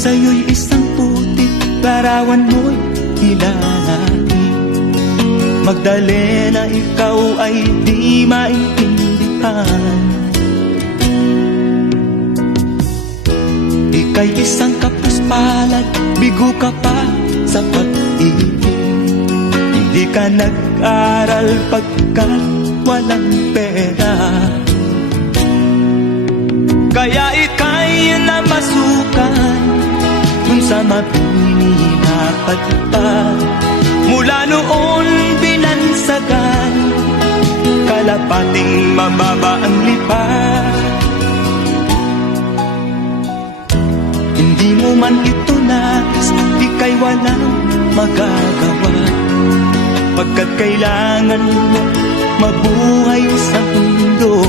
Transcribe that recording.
sa'yo'y isang putik, larawan mo'y hilali. Magdalena, ikaw ay di maintindihan. Ika'y isang kapuspalad, bigo ka pa sa pag-ibig. Hindi ka nag-aral pagkat walang pera, kaya ika'y namasukan kung sa mapinilapat pa. Mula noon binansagan, kalapating mababa ang lipat. Hindi mo man ito nais, ika'y walang magagawa, pagkat kailangan mo mabuhay sa mundo.